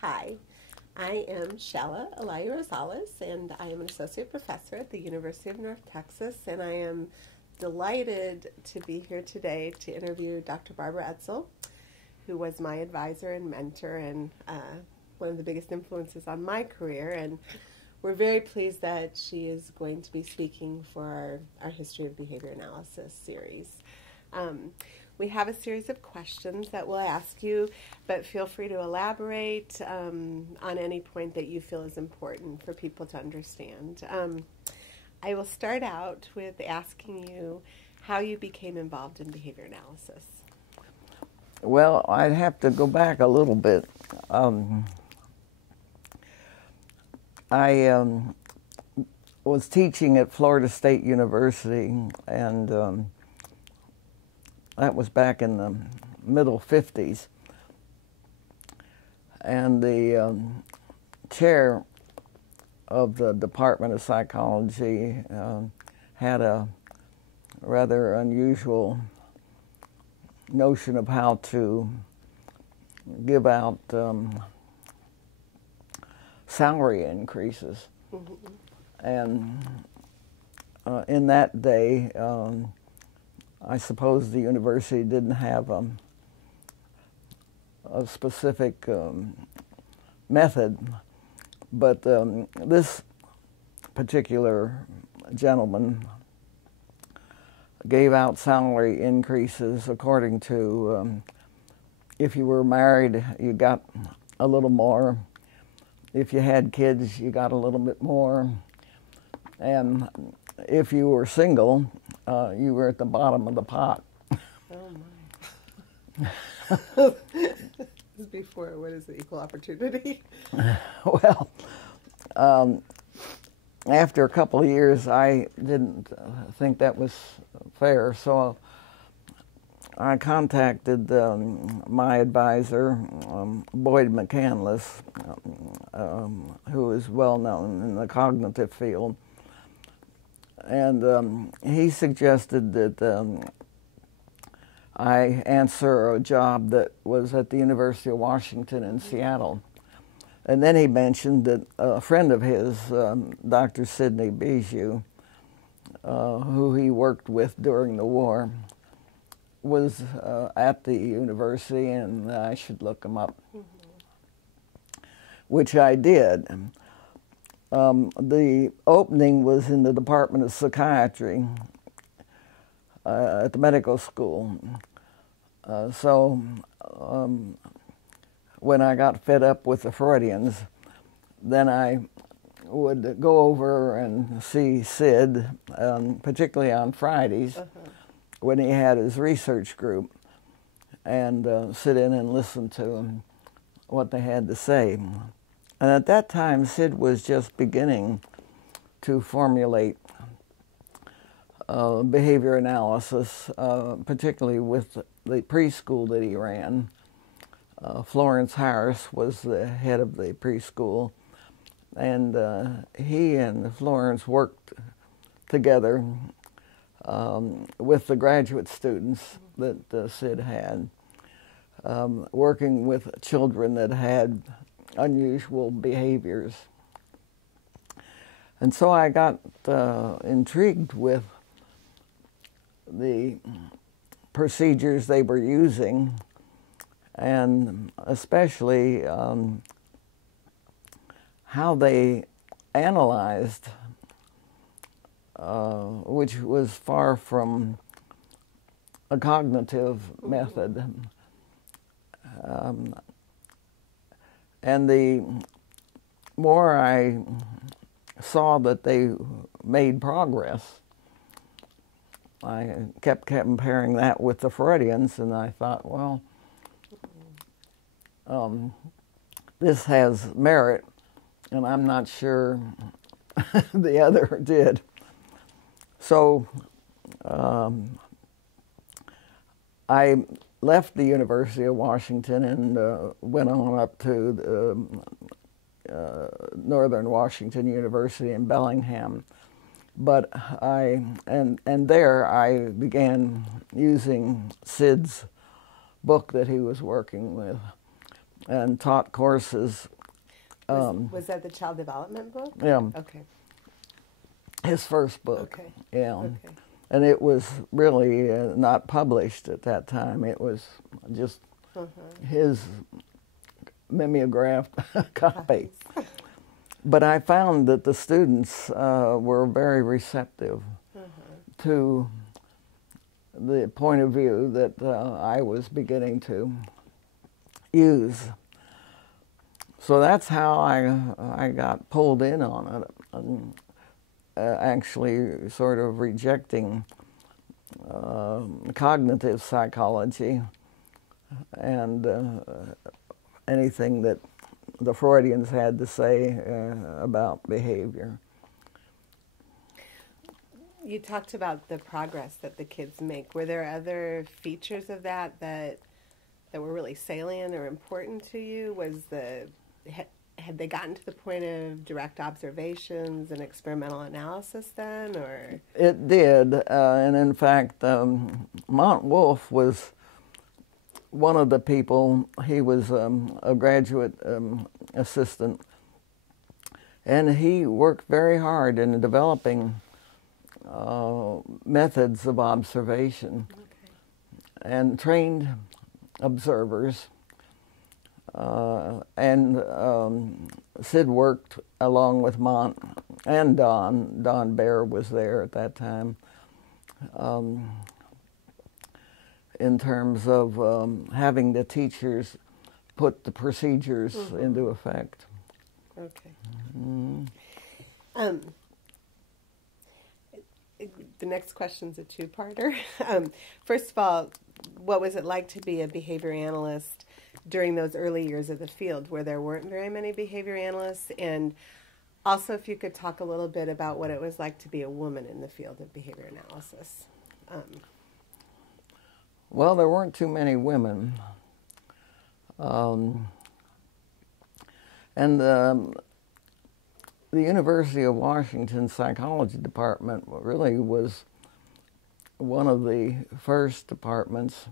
Hi, I am Shella Alayu Rosales, and I am an associate professor at the University of North Texas, and I am delighted to be here today to interview Dr. Barbara Etzel, who was my advisor and mentor and one of the biggest influences on my career. And we're very pleased that she is going to be speaking for our History of Behavior Analysis series. We have a series of questions that we'll ask you, but feel free to elaborate on any point that you feel is important for people to understand. I will start out with asking you how you became involved in behavior analysis. Well, I'd have to go back a little bit. I was teaching at Florida State University, and that was back in the middle 50s. And the chair of the Department of Psychology had a rather unusual notion of how to give out salary increases. Mm-hmm. And in that day, I suppose the university didn't have a specific method, but this particular gentleman gave out salary increases according to if you were married, you got a little more. If you had kids, you got a little bit more. And if you were single, you were at the bottom of the pot. Oh my. This is before, what is it, equal opportunity? Well, after a couple of years, I didn't think that was fair, so I contacted my advisor, Boyd McCandless, who is well known in the cognitive field. And he suggested that I answer a job that was at the University of Washington in Seattle. And then he mentioned that a friend of his, Dr. Sidney Bijou, who he worked with during the war, was at the university, and I should look him up, which I did. The opening was in the Department of Psychiatry at the medical school. So when I got fed up with the Freudians, then I would go over and see Sid, particularly on Fridays, when he had his research group, and sit in and listen to what they had to say. And at that time, Sid was just beginning to formulate behavior analysis, particularly with the preschool that he ran. Florence Harris was the head of the preschool, and he and Florence worked together with the graduate students that Sid had, working with children that had unusual behaviors. And so I got intrigued with the procedures they were using, and especially how they analyzed, which was far from a cognitive method. And the more I saw that they made progress, I kept comparing that with the Freudians, and I thought, well, this has merit, and I'm not sure the other did. So I left the University of Washington and went on up to the Northern Washington University in Bellingham. But there I began using Sid's book that he was working with, and taught courses. Was that the child development book? Yeah. Okay. His first book. Okay. Yeah. Okay. And it was really not published at that time. It was just his mimeographed copy. But I found that the students were very receptive to the point of view that I was beginning to use. So that's how I got pulled in on it, and, actually sort of rejecting cognitive psychology and anything that the Freudians had to say about behavior. You talked about the progress that the kids make. Were there other features of that were really salient or important to you? Had they gotten to the point of direct observations and experimental analysis then, or? It did, and in fact, Mont Wolf was one of the people. He was a graduate assistant, and he worked very hard in developing methods of observation and trained observers. And Sid worked along with Mont and Don. Don Baer was there at that time, in terms of having the teachers put the procedures into effect. Okay. The next question's a two-parter. First of all, what was it like to be a behavior analyst during those early years of the field where there weren't very many behavior analysts? And also, if you could talk a little bit about what it was like to be a woman in the field of behavior analysis. Well, there weren't too many women. And the University of Washington Psychology Department really was one of the first departments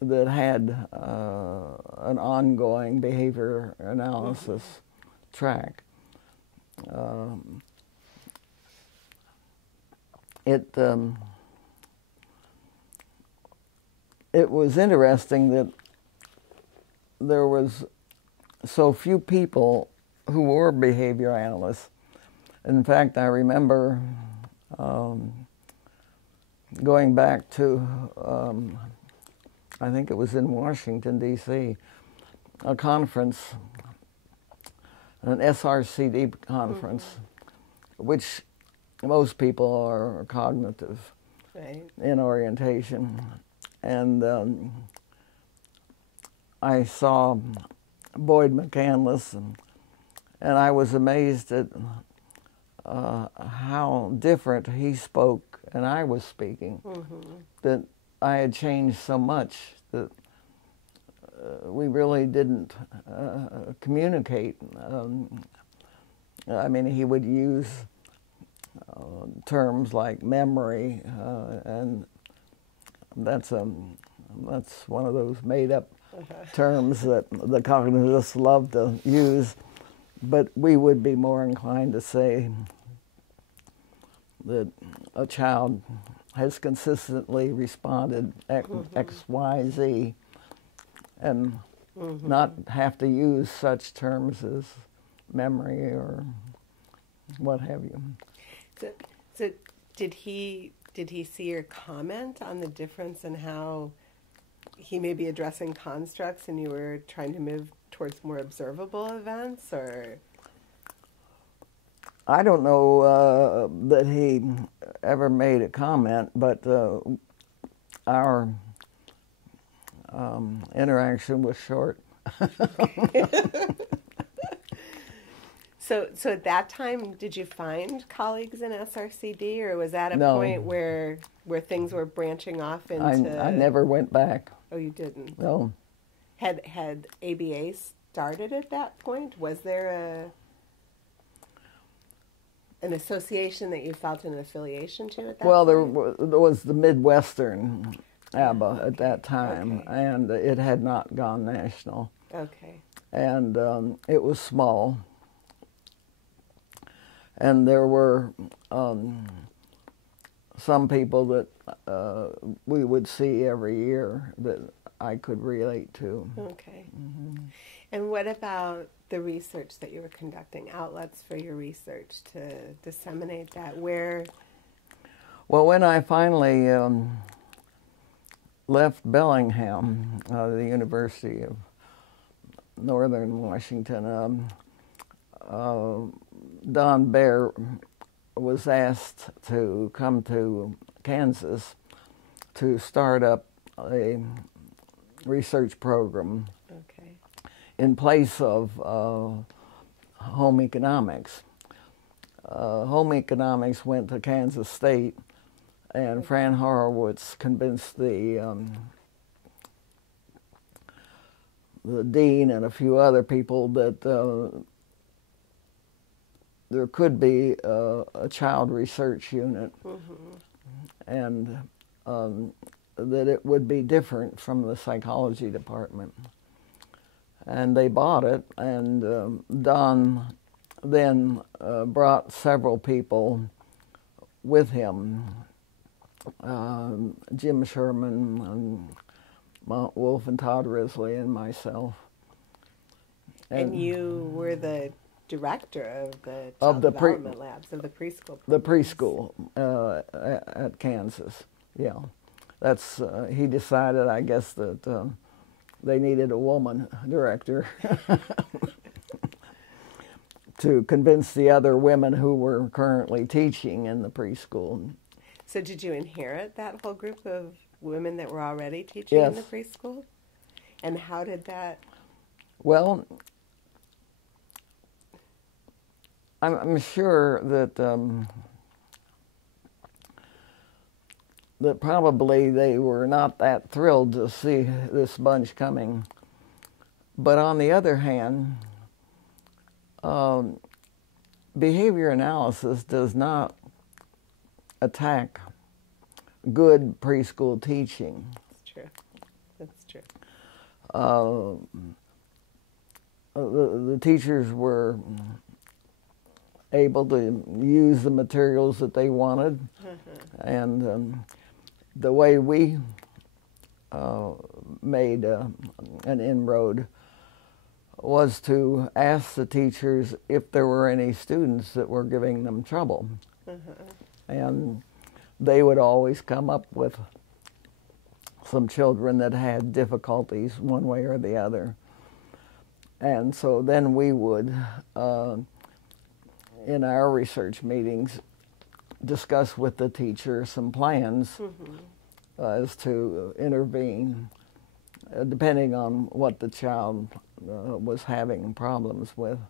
that had an ongoing behavior analysis track. It was interesting that there was so few people who were behavior analysts. In fact, I remember going back to, I think it was in Washington, D.C., a conference, an SRCD conference, which most people are cognitive in orientation. And I saw Boyd McCandless, and I was amazed at how different he spoke and I was speaking, that I had changed so much that we really didn't communicate. I mean, he would use terms like memory, and that's one of those made-up terms that the cognitivists love to use, but we would be more inclined to say that a child has consistently responded X, Y, Z, and not have to use such terms as memory or what have you. So did he see or comment on the difference in how he may be addressing constructs and you were trying to move towards more observable events, or? I don't know that he ever made a comment, but our interaction was short. So at that time, did you find colleagues in SRCD, or was that a No. point where things were branching off into? I never went back. Oh, you didn't? No. Had ABA started at that point? Was there an association that you felt an affiliation to at that point? Well, there was the Midwestern ABBA at that time, and it had not gone national. Okay. And it was small. And there were some people that we would see every year that I could relate to. Okay. And what about the research that you were conducting, outlets for your research to disseminate that? Where? Well, when I finally left Bellingham, the University of Northern Washington, Don Baer was asked to come to Kansas to start up a research program in place of home economics. Home economics went to Kansas State, and Fran Horowitz convinced the dean and a few other people that there could be a child research unit, and that it would be different from the psychology department. And they bought it, and Don then brought several people with him, Jim Sherman and Mount Wolf and Todd Risley and myself. And you were the director of the child development labs of the preschool programs. The preschool at Kansas, yeah. That's he decided, I guess, that they needed a woman director to convince the other women who were currently teaching in the preschool. So did you inherit that whole group of women that were already teaching in the preschool? And how did that? Well, I'm sure that that probably they were not that thrilled to see this bunch coming. But on the other hand, behavior analysis does not attack good preschool teaching. That's true. That's true. The teachers were able to use the materials that they wanted, and the way we made an inroad was to ask the teachers if there were any students that were giving them trouble. And they would always come up with some children that had difficulties one way or the other. And so then we would, in our research meetings, discuss with the teacher some plans as to intervene, depending on what the child was having problems with.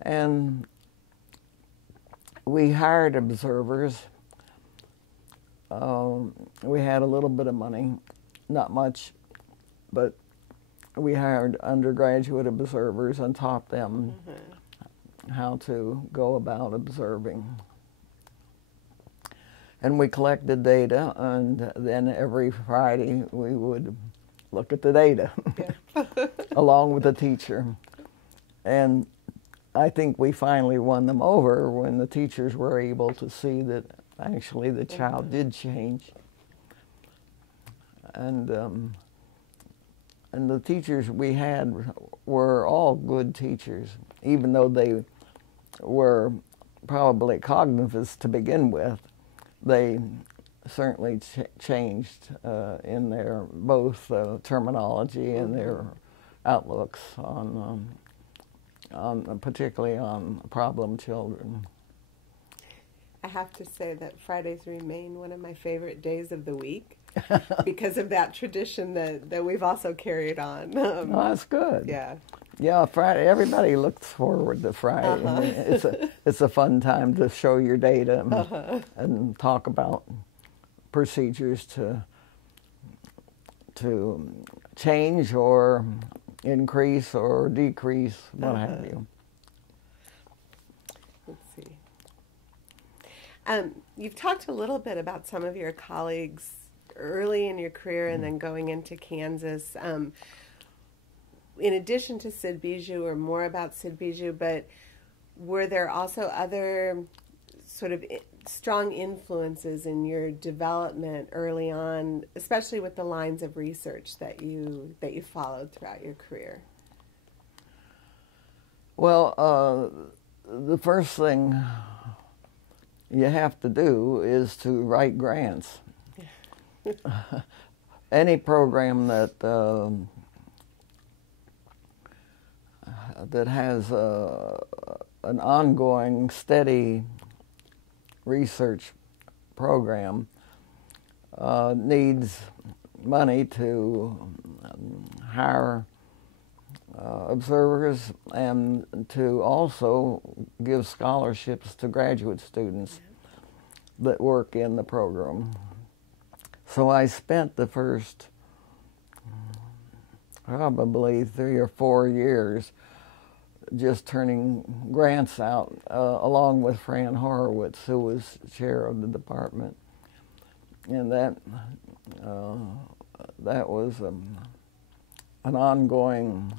And we hired observers. We had a little bit of money, not much, but we hired undergraduate observers and taught them how to go about observing. And we collected data, and then every Friday we would look at the data along with the teacher. And I think we finally won them over when the teachers were able to see that actually the child did change. And the teachers we had were all good teachers, even though they were probably cognitivists to begin with. They certainly changed in their both terminology and their outlooks on particularly on problem children. I have to say that Fridays remain one of my favorite days of the week because of that tradition that we've also carried on. Oh, that's good. Yeah. Yeah, Friday. Everybody looks forward to Friday. I mean, it's a fun time to show your data and talk about procedures to change or increase or decrease, what have you. Let's see. You've talked a little bit about some of your colleagues early in your career and then going into Kansas. In addition to Sid Bijou, or more about Sid Bijou, but were there also other sort of strong influences in your development early on, especially with the lines of research that you followed throughout your career? Well, the first thing you have to do is to write grants. Any program that that has an ongoing, steady research program needs money to hire observers and to also give scholarships to graduate students that work in the program. So I spent the first probably 3 or 4 years just turning grants out along with Fran Horowitz, who was chair of the department. And that was an ongoing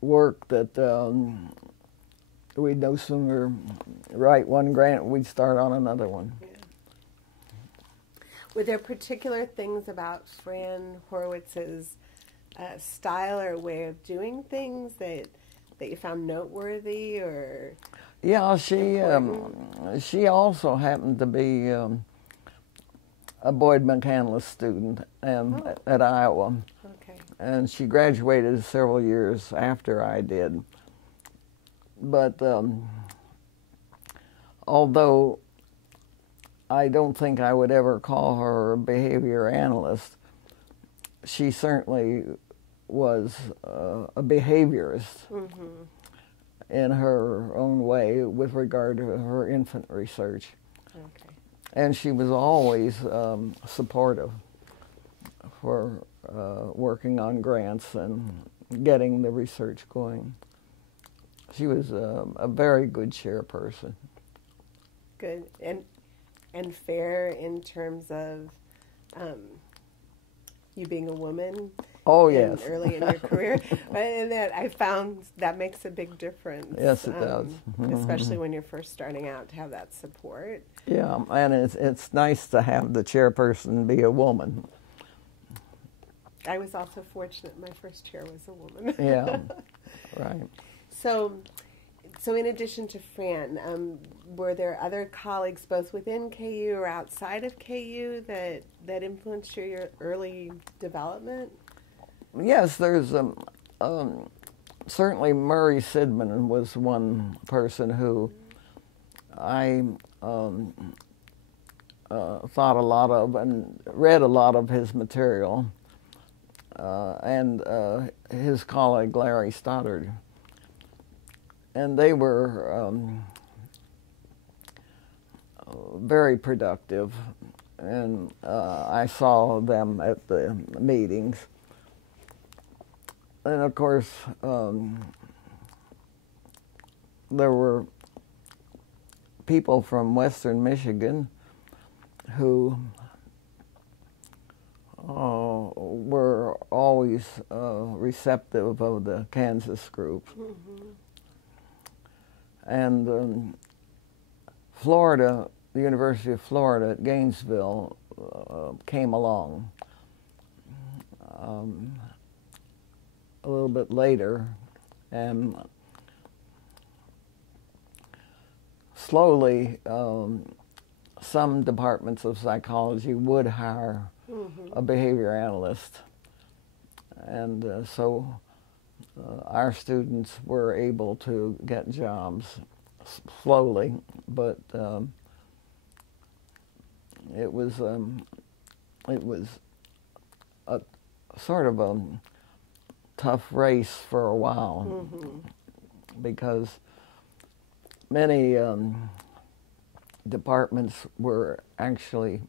work that we'd no sooner write one grant, we'd start on another one. Yeah. Were there particular things about Fran Horowitz's style or way of doing things that you found noteworthy or? Yeah, she also happened to be a Boyd McCandless student at Iowa. Okay. And she graduated several years after I did. But although I don't think I would ever call her a behavior analyst, she certainly was a behaviorist in her own way with regard to her infant research. Okay. And she was always supportive for working on grants and getting the research going. She was a very good chairperson. Good. And fair in terms of you being a woman. Oh, yes. Early in your career. And that I found that makes a big difference. Yes, it does. Especially when you're first starting out, to have that support. Yeah, and it's nice to have the chairperson be a woman. I was also fortunate my first chair was a woman. Yeah, right. So in addition to Fran, were there other colleagues both within KU or outside of KU that influenced your early development? Yes, there's certainly Murray Sidman was one person who I thought a lot of and read a lot of his material, and his colleague Larry Stoddard. And they were very productive, and I saw them at the meetings. And of course, there were people from Western Michigan who were always receptive of the Kansas group. And Florida, the University of Florida at Gainesville came along a little bit later, and slowly some departments of psychology would hire a behavior analyst, and so our students were able to get jobs slowly, but it was a sort of a tough race for a while because many departments were actually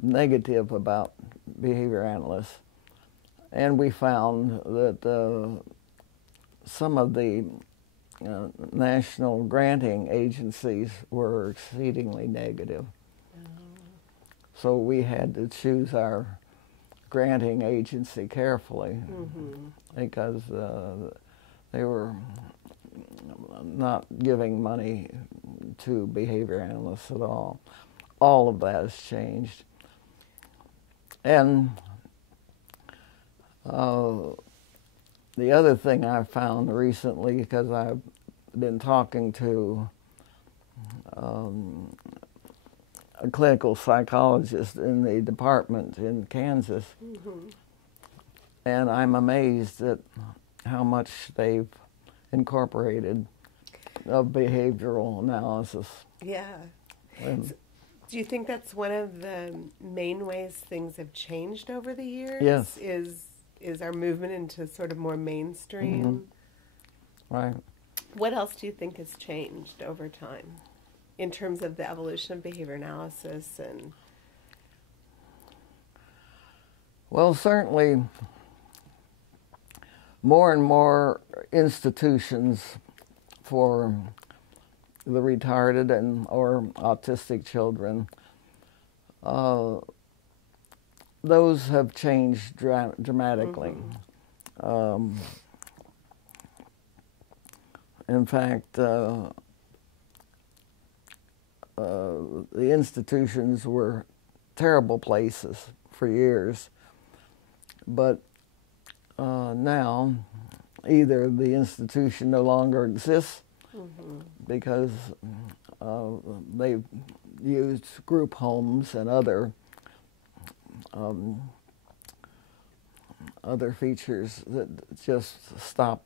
negative about behavior analysts. And we found that some of the national granting agencies were exceedingly negative. So we had to choose our granting agency carefully because they were not giving money to behavior analysts at all. All of that has changed. And the other thing I found recently, because I've been talking to a clinical psychologist in the department in Kansas, and I'm amazed at how much they've incorporated of behavioral analysis. Yeah. And So, do you think that's one of the main ways things have changed over the years? Yes. Is our movement into sort of more mainstream? Right. What else do you think has changed over time in terms of the evolution of behavior analysis? And Well, certainly more and more institutions for the retarded and or autistic children, those have changed dramatically. In fact, the institutions were terrible places for years, but now either the institution no longer exists because they've used group homes and other features that just stop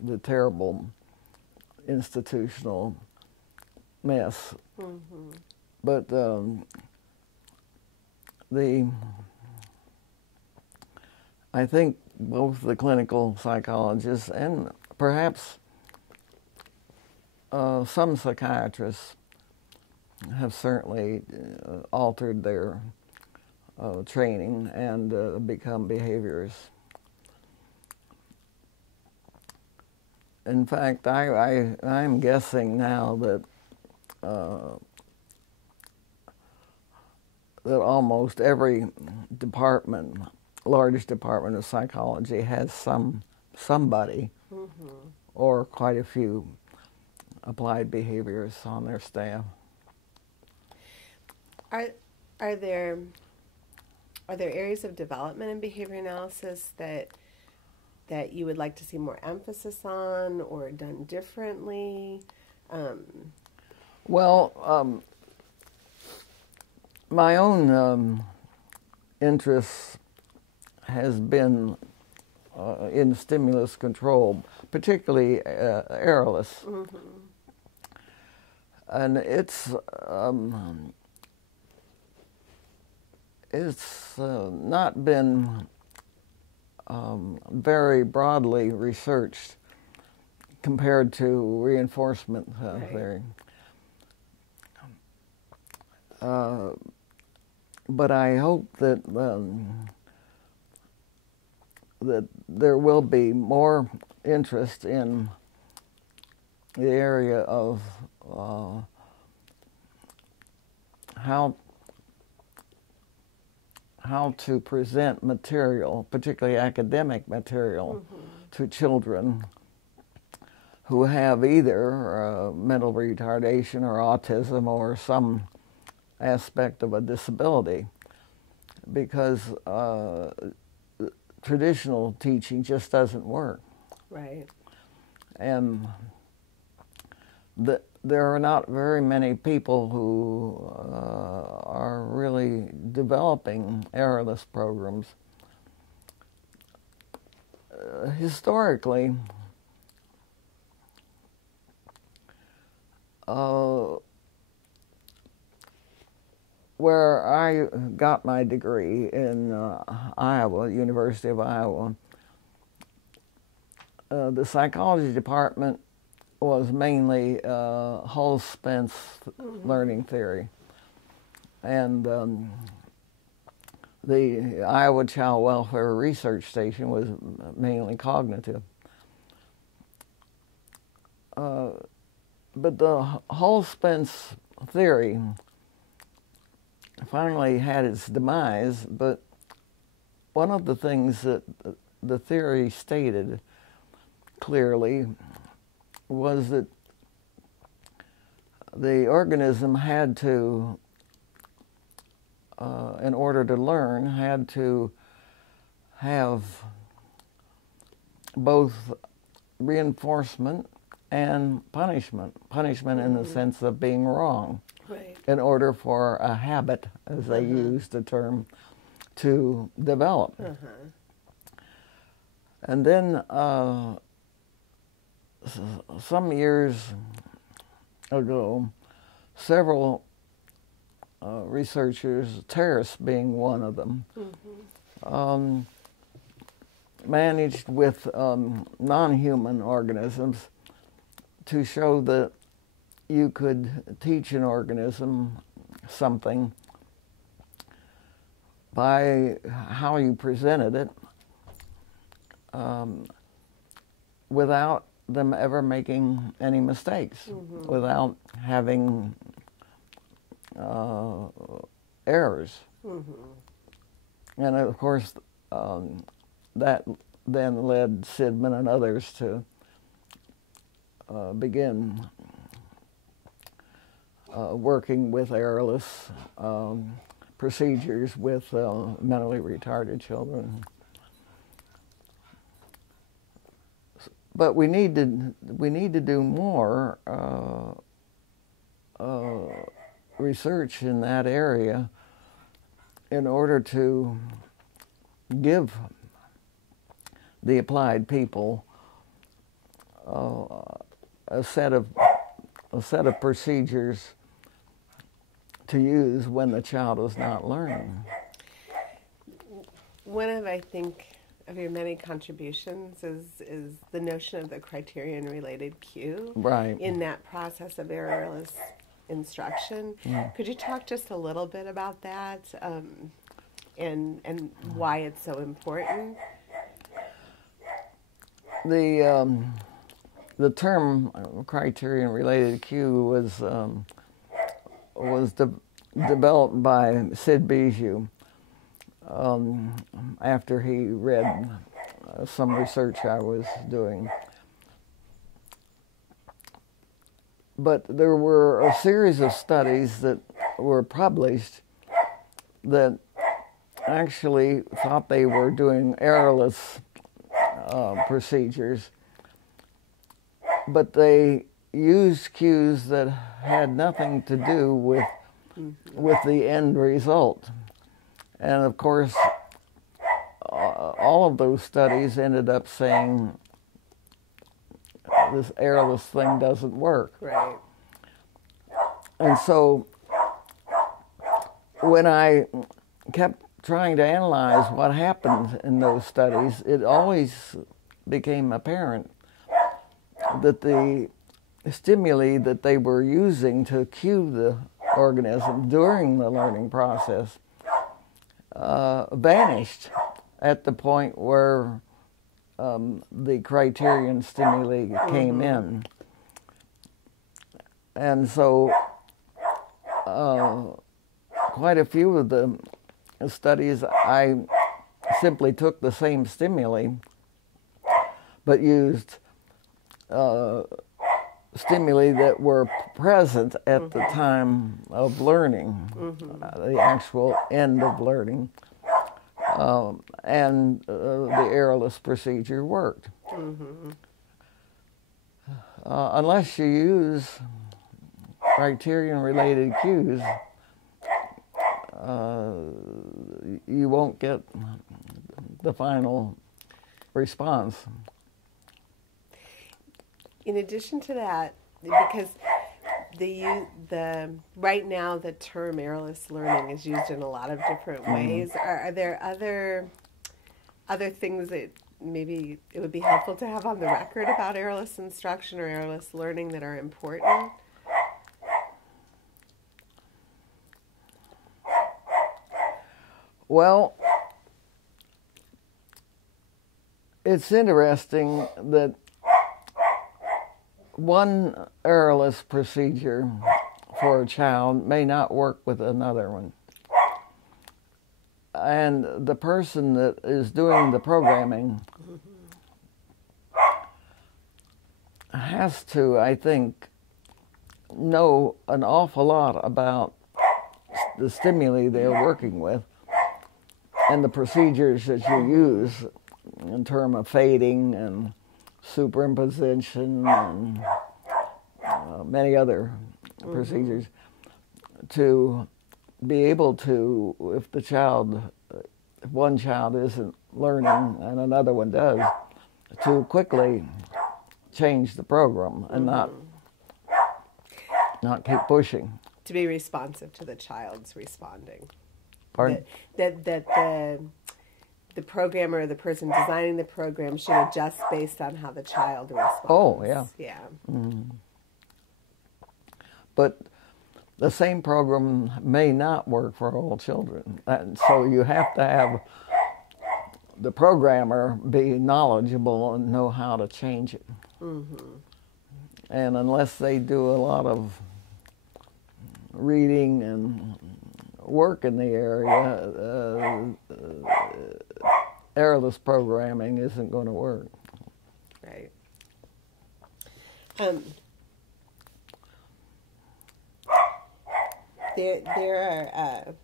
the terrible institutional mess. But I think both the clinical psychologists and perhaps some psychiatrists have certainly altered their training and become behaviorists. In fact, I'm guessing now that that almost every department, large department of psychology, has somebody or quite a few applied behaviorists on their staff. Are there areas of development in behavior analysis that you would like to see more emphasis on or done differently? Well, my own interest has been in stimulus control, particularly errorless. And it's not been very broadly researched compared to reinforcement theory. But I hope that that there will be more interest in the area of how to present material, particularly academic material, to children who have either mental retardation or autism or some aspect of a disability, because traditional teaching just doesn't work. Right. And there are not very many people who are really developing errorless programs. Historically, where I got my degree in Iowa, University of Iowa, the psychology department was mainly Hull-Spence learning theory. And the Iowa Child Welfare Research Station was mainly cognitive. but the Hall Spence theory finally had its demise, but one of the things that the theory stated clearly was that the organism had to, in order to learn, had to have both reinforcement and punishment. Punishment in the sense of being wrong, right, in order for a habit, as they used the term, to develop. And then some years ago, several researchers, Terrace being one of them, managed with non-human organisms to show that you could teach an organism something by how you presented it, without them ever making any mistakes, without having errors. And of course, that then led Sidman and others to begin working with errorless procedures with mentally retarded children. But we need to do more research in that area in order to give the applied people a set of procedures to use when the child is not learning. One of, I think, of your many contributions is the notion of the criterion-related cue, right, in that process of errorless instruction. Could you talk just a little bit about that, and why it's so important? The term criterion-related cue was developed by Sid Bijou after he read some research I was doing. But there were a series of studies that were published that actually thought they were doing errorless procedures, but they used cues that had nothing to do with the end result. And of course, all of those studies ended up saying this errorless thing doesn't work. Right. And so when I kept trying to analyze what happened in those studies, it always became apparent that the stimuli that they were using to cue the organism during the learning process vanished at the point where the criterion stimuli came in. And so quite a few of the studies, I simply took the same stimuli but used stimuli that were present at the time of learning, the actual end of learning, and the errorless procedure worked. Unless you use criterion-related cues, you won't get the final response. In addition to that, because right now the term errorless learning is used in a lot of different ways, are there other things that maybe it would be helpful to have on the record about errorless instruction or errorless learning that are important? Well, it's interesting that one errorless procedure for a child may not work with another one. And the person that is doing the programming has to, I think, know an awful lot about the stimuli they're working with and the procedures that you use in terms of fading and superimposition and many other procedures to be able to, if one child isn't learning and another one does, to quickly change the program and not keep pushing. To be responsive to the child's responding. Pardon? That the programmer or the person designing the program should adjust based on how the child responds. Oh, yeah. Yeah. But the same program may not work for all children. And so you have to have the programmer be knowledgeable and know how to change it. And unless they do a lot of reading and work in the area, errorless programming isn't going to work. Right. There are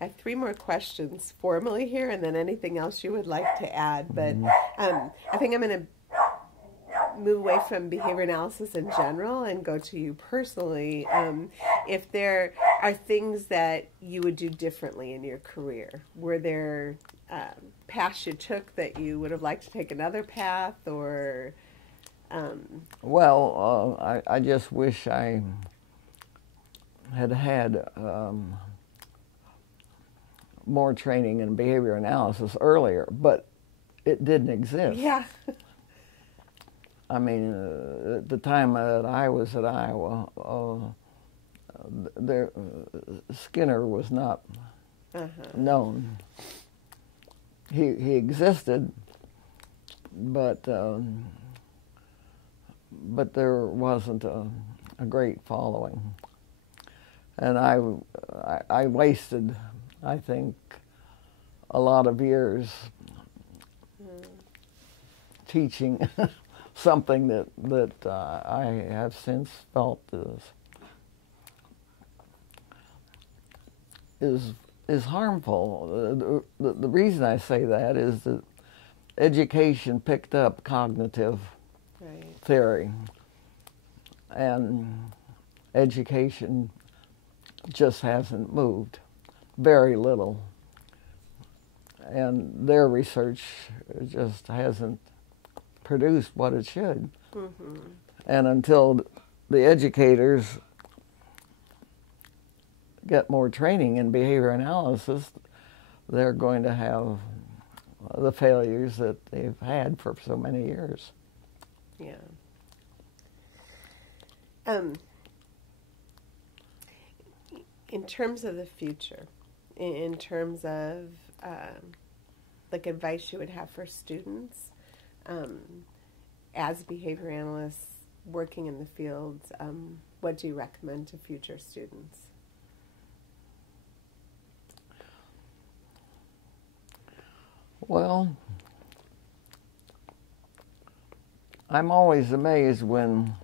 I have three more questions formally here, and then anything else you would like to add. But I think I'm going to move away from behavior analysis in general and go to you personally. If there are things that you would do differently in your career, were there paths you took that you would have liked to take another path, or? Well, I just wish I had more training in behavior analysis earlier, but it didn't exist. Yeah. I mean, at the time that I was at Iowa, Skinner was not known. He existed, but there wasn't a great following, and I wasted, I think, a lot of years teaching something that I have since felt is harmful. The reason I say that is that education picked up cognitive theory, and education just hasn't moved, very little, and their research just hasn't produced what it should. And until the educators get more training in behavior analysis, they're going to have the failures that they've had for so many years. Yeah. In terms of the future, in terms of like advice you would have for students as behavior analysts working in the fields, what do you recommend to future students? Well, I'm always amazed when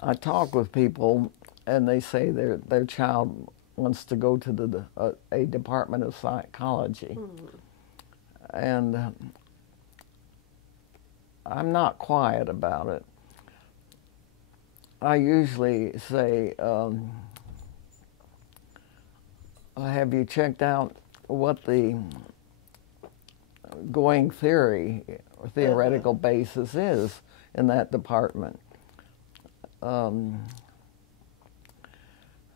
I talk with people and they say their child wants to go to a department of psychology. And I'm not quiet about it. I usually say, have you checked out what the going theory or theoretical basis is in that department?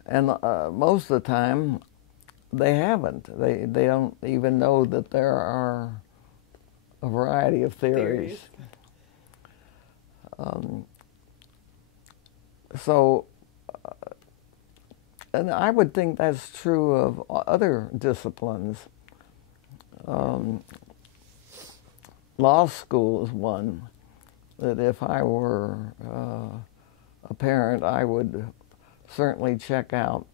And most of the time, they haven't. They don't even know that there are a variety of theories. And I would think that's true of other disciplines. Law school is one. that if I were a parent, I would certainly check out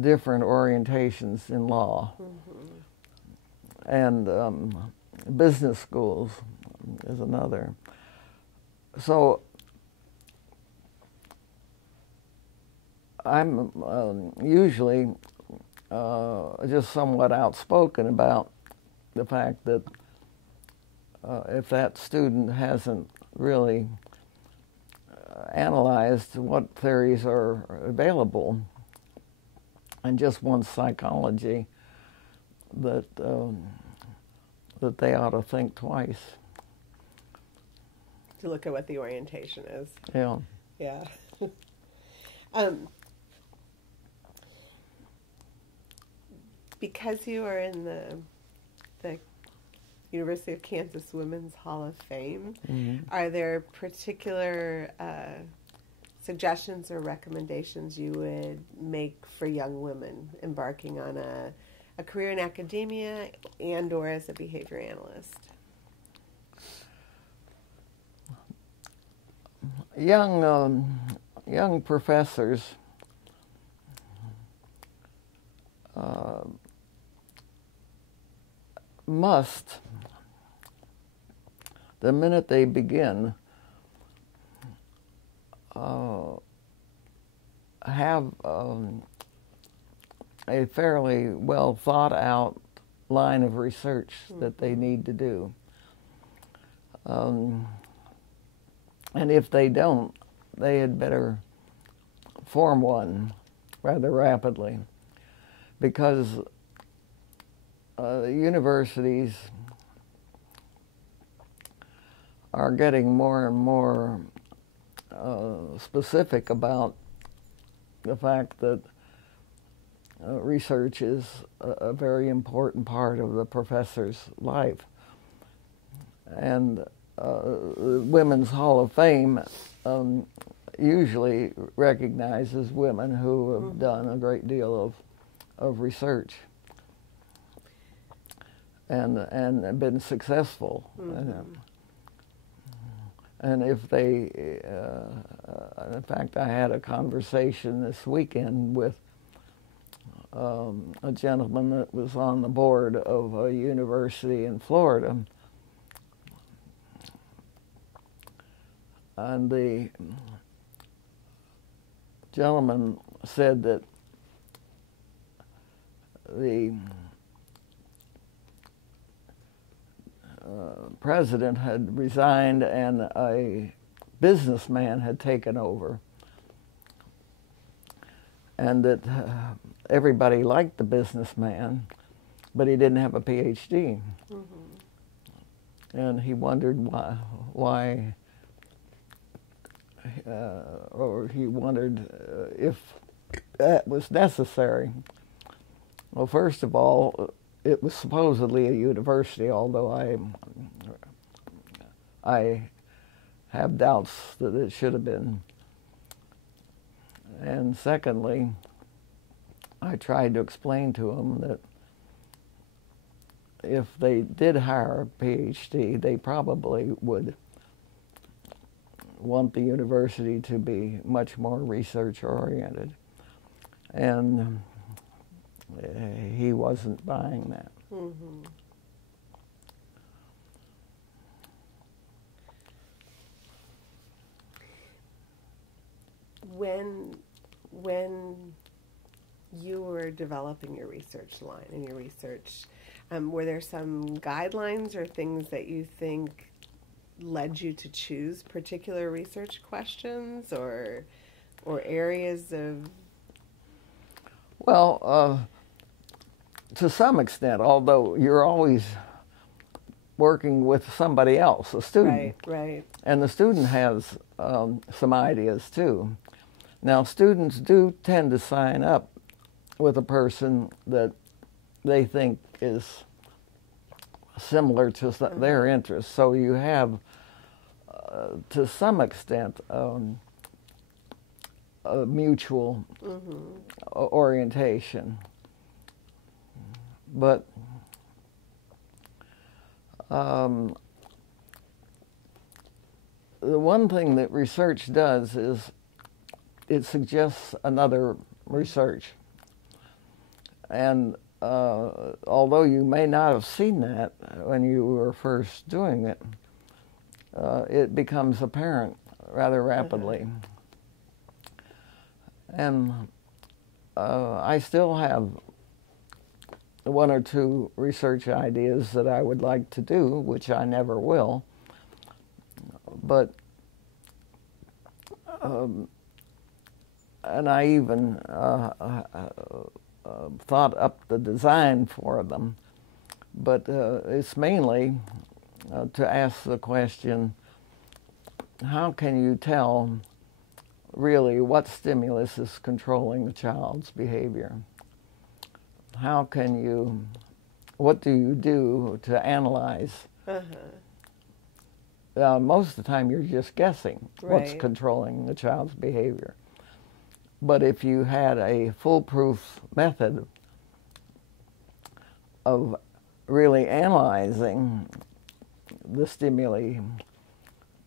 different orientations in law. And business schools is another. So I'm usually just somewhat outspoken about the fact that if that student hasn't really analyzed what theories are available and just wants psychology, that that they ought to think twice. To look at what the orientation is. Yeah. Yeah. Because you are in the University of Kansas Women's Hall of Fame, are there particular suggestions or recommendations you would make for young women embarking on a career in academia and or as a behavior analyst? Young professors must, the minute they begin, have a fairly well thought out line of research that they need to do. And if they don't, they had better form one rather rapidly, because universities are getting more and more specific about the fact that research is a very important part of the professor's life. And the Women's Hall of Fame usually recognizes women who have done a great deal of research and been successful. And if they, in fact, I had a conversation this weekend with a gentleman that was on the board of a university in Florida, and the gentleman said that the president had resigned and a businessman had taken over, and that everybody liked the businessman, but he didn't have a PhD. And he wondered why or he wondered if that was necessary. Well, first of all, it was supposedly a university, although I have doubts that it should have been. And secondly, I tried to explain to him that if they did hire a PhD, they probably would want the university to be much more research-oriented. And he wasn't buying that. When you were developing your research line and your research, were there some guidelines or things that you think led you to choose particular research questions or areas of? Well, to some extent, although you're always working with somebody else, a student. Right. And the student has some ideas too. Now, students do tend to sign up with a person that they think is similar to their interests. So you have, to some extent, a mutual orientation. But the one thing that research does is it suggests another research. And although you may not have seen that when you were first doing it, it becomes apparent rather rapidly. And I still have one or two research ideas that I would like to do, which I never will. But, and I even thought up the design for them. But it's mainly to ask the question, how can you tell really what stimulus is controlling the child's behavior? How can you, what do you do to analyze? Most of the time you're just guessing what's controlling the child's behavior. But if you had a foolproof method of really analyzing the stimuli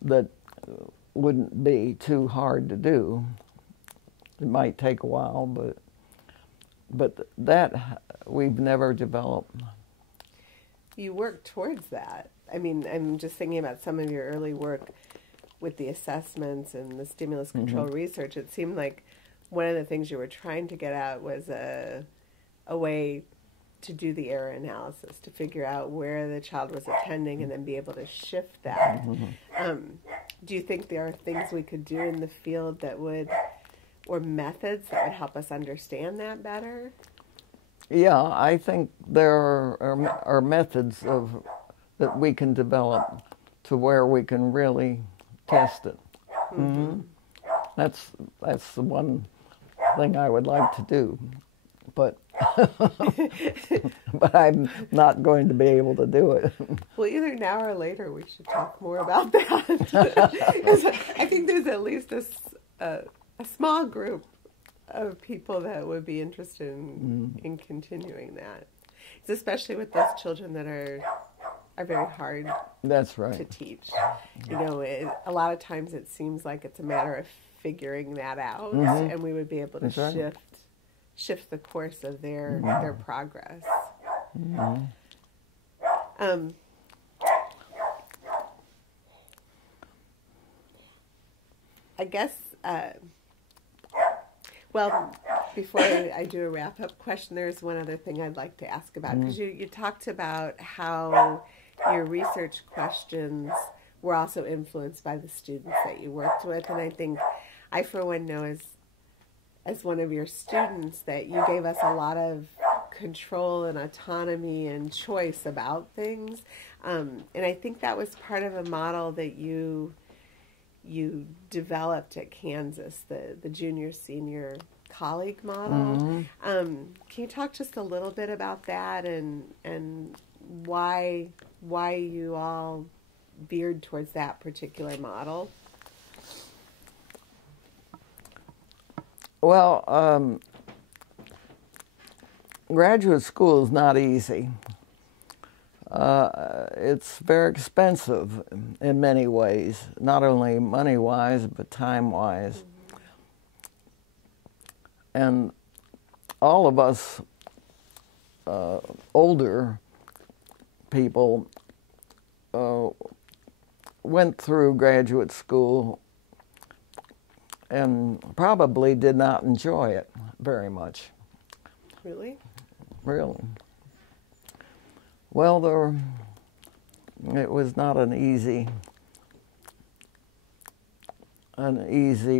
that wouldn't be too hard to do, it might take a while, but that we've never developed. You work towards that. I mean, I'm just thinking about some of your early work with the assessments and the stimulus control research. It seemed like one of the things you were trying to get at was a way to do the error analysis, to figure out where the child was attending and then be able to shift that. Do you think there are things we could do in the field that would, or methods that would help us understand that better? Yeah, I think there are methods that we can develop to where we can really test it. That's the one thing I would like to do, but but I'm not going to be able to do it. Well, either now or later we should talk more about that. I think there's at least a small group of people that would be interested in continuing that. It's especially with those children that are very hard That's right. to teach. You know, a lot of times it seems like it's a matter of figuring that out, and we would be able to shift the course of their progress. I guess, well, before I do a wrap-up question, there's one other thing I'd like to ask about, because you talked about how your research questions were also influenced by the students that you worked with, and I think I, for one, know as one of your students that you gave us a lot of control and autonomy and choice about things, and I think that was part of a model that you developed at Kansas, the junior-senior colleague model. Can you talk just a little bit about that and why you all veered towards that particular model? Well, graduate school is not easy. It's very expensive in many ways, not only money-wise, but time-wise. And all of us older people went through graduate school and probably did not enjoy it very much. Really? Really. Well, it was not an easy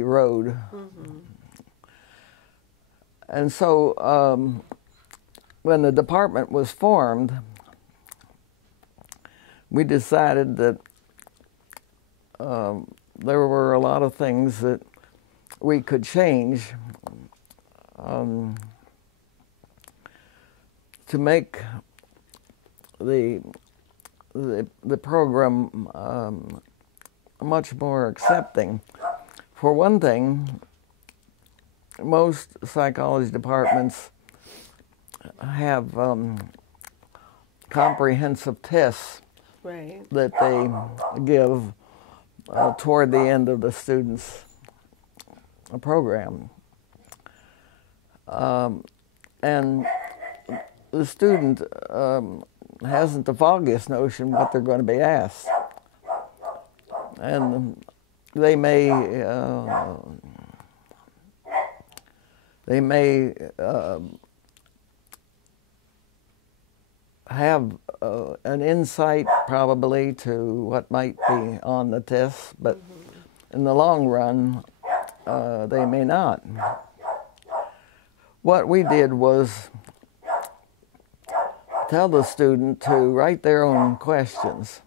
road. And so when the department was formed, we decided that there were a lot of things that we could change to make the program much more accepting. For one thing, most psychology departments have comprehensive tests that they give toward the end of the student's program. And the student hasn't the foggiest notion what they're going to be asked. And they may have an insight probably to what might be on the test, but in the long run, they may not. What we did was tell the student to write their own questions,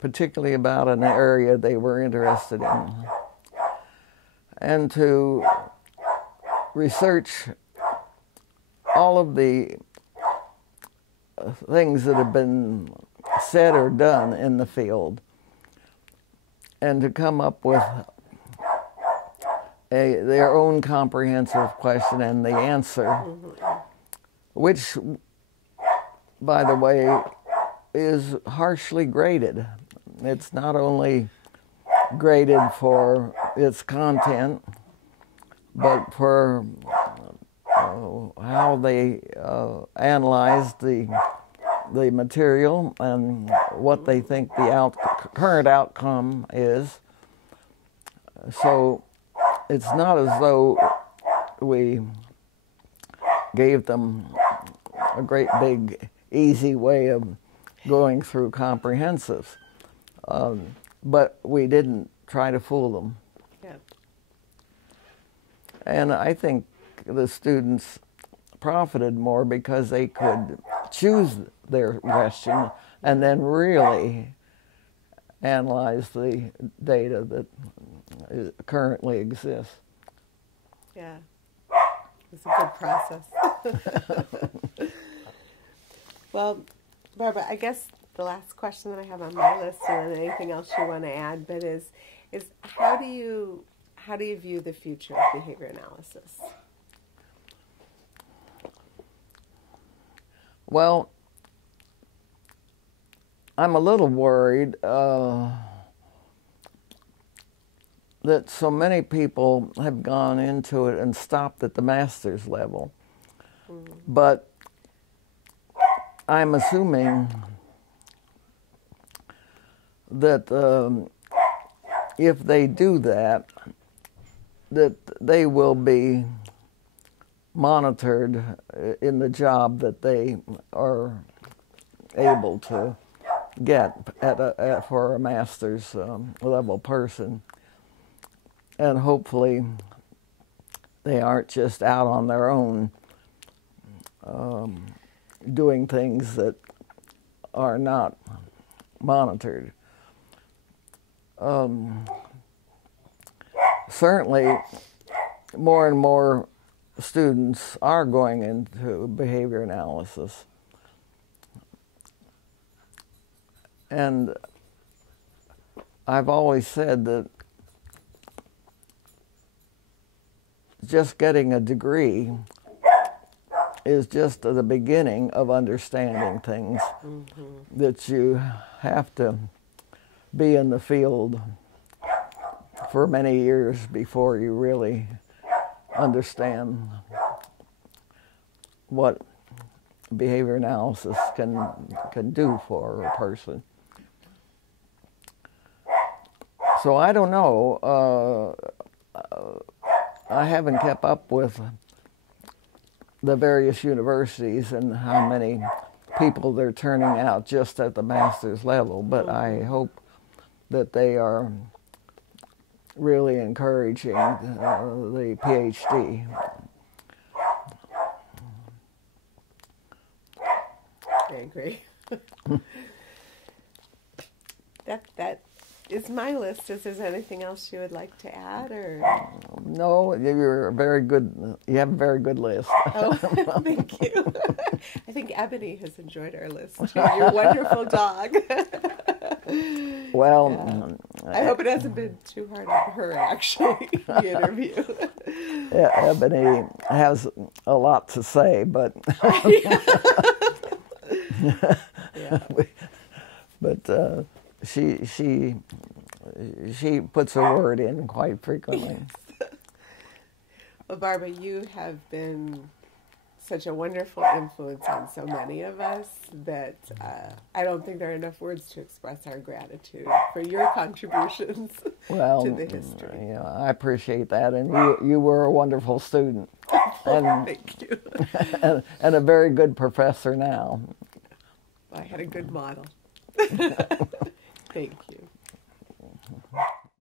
particularly about an area they were interested in, and to research all of the things that have been said or done in the field, and to come up with their own comprehensive question and the answer, which, by the way, is harshly graded. It's not only graded for its content, but for how they analyzed the material and what they think the current outcome is. So it's not as though we gave them a great big easy way of going through comprehensives, but we didn't try to fool them. Yeah. And I think the students profited more because they could choose their question and then really analyze the data that currently exists. Yeah, it's a good process. Well, Barbara, I guess the last question that I have on my list, and anything else you want to add, but is how do you view the future of behavior analysis? Well, I'm a little worried that so many people have gone into it and stopped at the master's level. But I'm assuming that if they do that, that they will be monitored in the job that they are able to get for a master's level person. And hopefully they aren't just out on their own doing things that are not monitored. Certainly more and more students are going into behavior analysis. And I've always said that just getting a degree is just the beginning of understanding things, that you have to be in the field for many years before you really understand what behavior analysis can do for a person. So I don't know. I haven't kept up with the various universities and how many people they're turning out just at the master's level, but I hope that they are really encouraging the PhD. I agree. That is my list. Is there anything else you would like to add, or? No, you're very good. You have a very good list. Oh, thank you. I think Ebony has enjoyed our list too. Your wonderful dog. Well, yeah. I hope it hasn't been too hard on her, actually, the interview. Yeah, Ebony has a lot to say, but yeah. but she she puts her word in quite frequently. Yes. Well, Barbara, you have been such a wonderful influence on so many of us that I don't think there are enough words to express our gratitude for your contributions to the history. Yeah, I appreciate that, and you were a wonderful student, and thank you, and a very good professor now. I had a good model. Thank you.